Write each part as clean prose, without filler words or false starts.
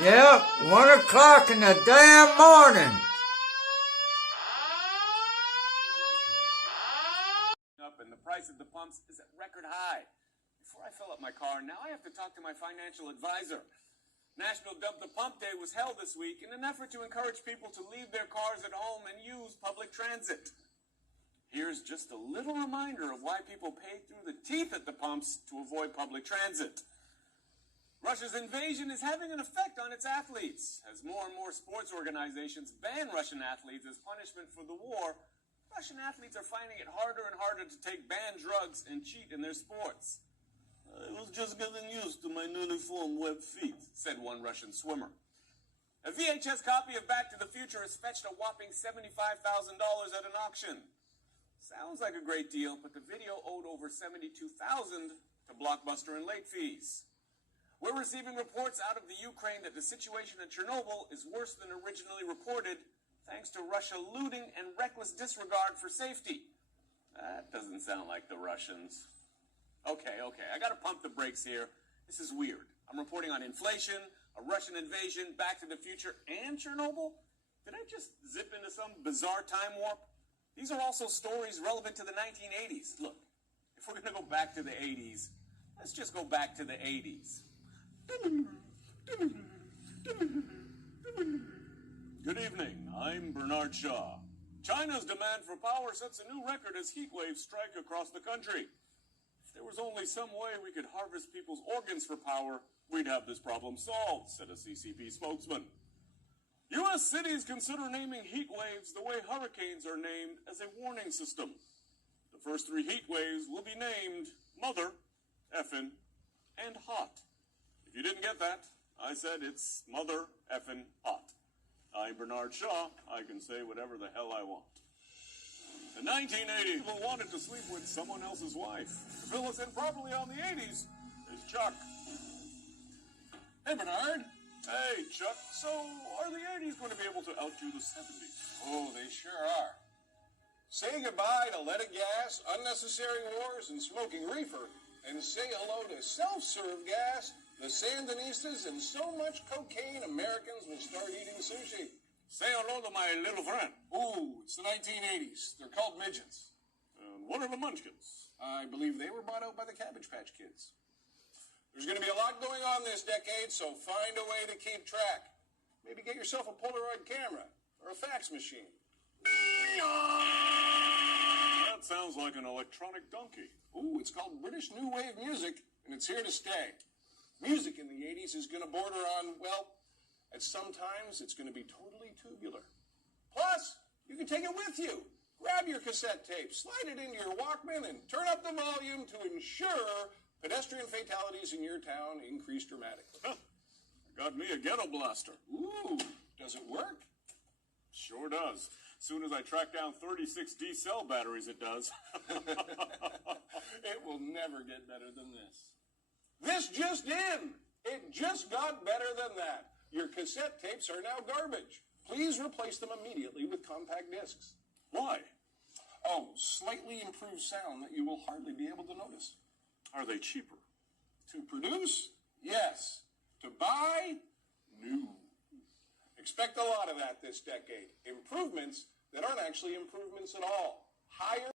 Yep, 1 o'clock in the damn morning. Up and the price at the pumps is at record high. Before I fill up my car, now I have to talk to my financial advisor. National Dump the Pump Day was held this week in an effort to encourage people to leave their cars at home and use public transit. Here's just a little reminder of why people pay through the teeth at the pumps to avoid public transit. Russia's invasion is having an effect on its athletes. As more and more sports organizations ban Russian athletes as punishment for the war, Russian athletes are finding it harder and harder to take banned drugs and cheat in their sports. I was just getting used to my newly formed web feet, said one Russian swimmer. A VHS copy of Back to the Future has fetched a whopping $75,000 at an auction. Sounds like a great deal, but the video owed over $72,000 to Blockbuster and late fees. We're receiving reports out of the Ukraine that the situation in Chernobyl is worse than originally reported, thanks to Russia looting and reckless disregard for safety. That doesn't sound like the Russians. Okay, I gotta pump the brakes here. This is weird. I'm reporting on inflation, a Russian invasion, Back to the Future, and Chernobyl? Did I just zip into some bizarre time warp? These are also stories relevant to the 1980s. Look, if we're gonna go back to the 80s, let's just go back to the 80s. Good evening, I'm Bernard Shaw. China's demand for power sets a new record as heat waves strike across the country. If there was only some way we could harvest people's organs for power, we'd have this problem solved, said a CCP spokesman. U.S. cities consider naming heat waves the way hurricanes are named as a warning system. The first 3 heat waves will be named Mother, Effin, and Hot. If you didn't get that, I said it's mother effin' hot. I'm Bernard Shaw. I can say whatever the hell I want. The 1980s, people wanted to sleep with someone else's wife. To fill us in properly on the 80s is Chuck. Hey, Bernard. Hey, Chuck. So, are the 80s going to be able to outdo the 70s? Oh, they sure are. Say goodbye to leaded gas, unnecessary wars, and smoking reefer, and say hello to self-serve gas, the Sandinistas, and so much cocaine Americans will start eating sushi. Say hello to my little friend. Ooh, it's the 1980s. They're called midgets. What are the Munchkins? I believe they were bought out by the Cabbage Patch Kids. There's going to be a lot going on this decade, so find a way to keep track. Maybe get yourself a Polaroid camera or a fax machine. That sounds like an electronic donkey. Ooh, it's called British New Wave music, and it's here to stay. Music in the 80s is going to border on, well, at sometimes it's going to be totally tubular. Plus, you can take it with you. Grab your cassette tape, slide it into your Walkman, and turn up the volume to ensure pedestrian fatalities in your town increase dramatically. Huh. Got me a ghetto blaster. Ooh, does it work? Sure does. As soon as I track down 36 D-cell batteries, it does. It will never get better than this. This just in. It just got better than that. Your cassette tapes are now garbage. Please replace them immediately with compact discs. Why? Oh, slightly improved sound that you will hardly be able to notice. Are they cheaper? To produce? Yes. To buy? No. Expect a lot of that this decade. Improvements that aren't actually improvements at all. Higher.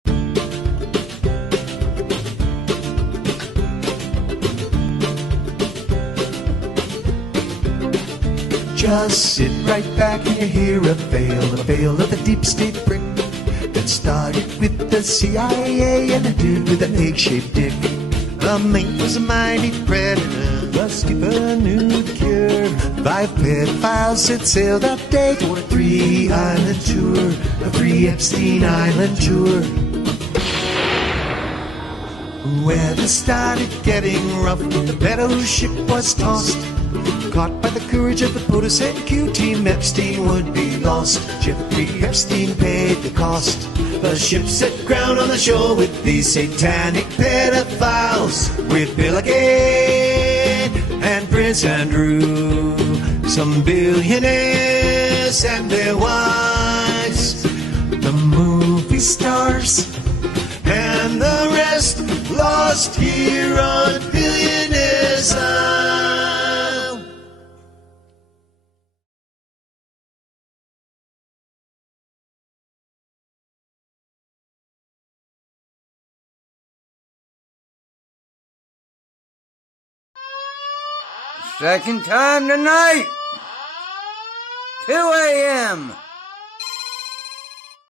Just sit right back and you hear a veil of the deep state brick that started with the CIA and a dude with an egg-shaped dick. The mate was a mighty predator, the skipper knew the cure. 5 pedophiles set sail that day for a 3-island tour, a 3 Epstein Island tour. Weather started getting rough, the battleship was tossed. Caught by the courage of the POTUS and Q Team, Epstein would be lost. Jeffrey Epstein paid the cost. The ship set ground on the shore with these satanic pedophiles, with Bill Gates and Prince Andrew, some billionaires and their wives, the movie stars, and the rest lost here on Billionaires Isle. Second time tonight. 2 a.m.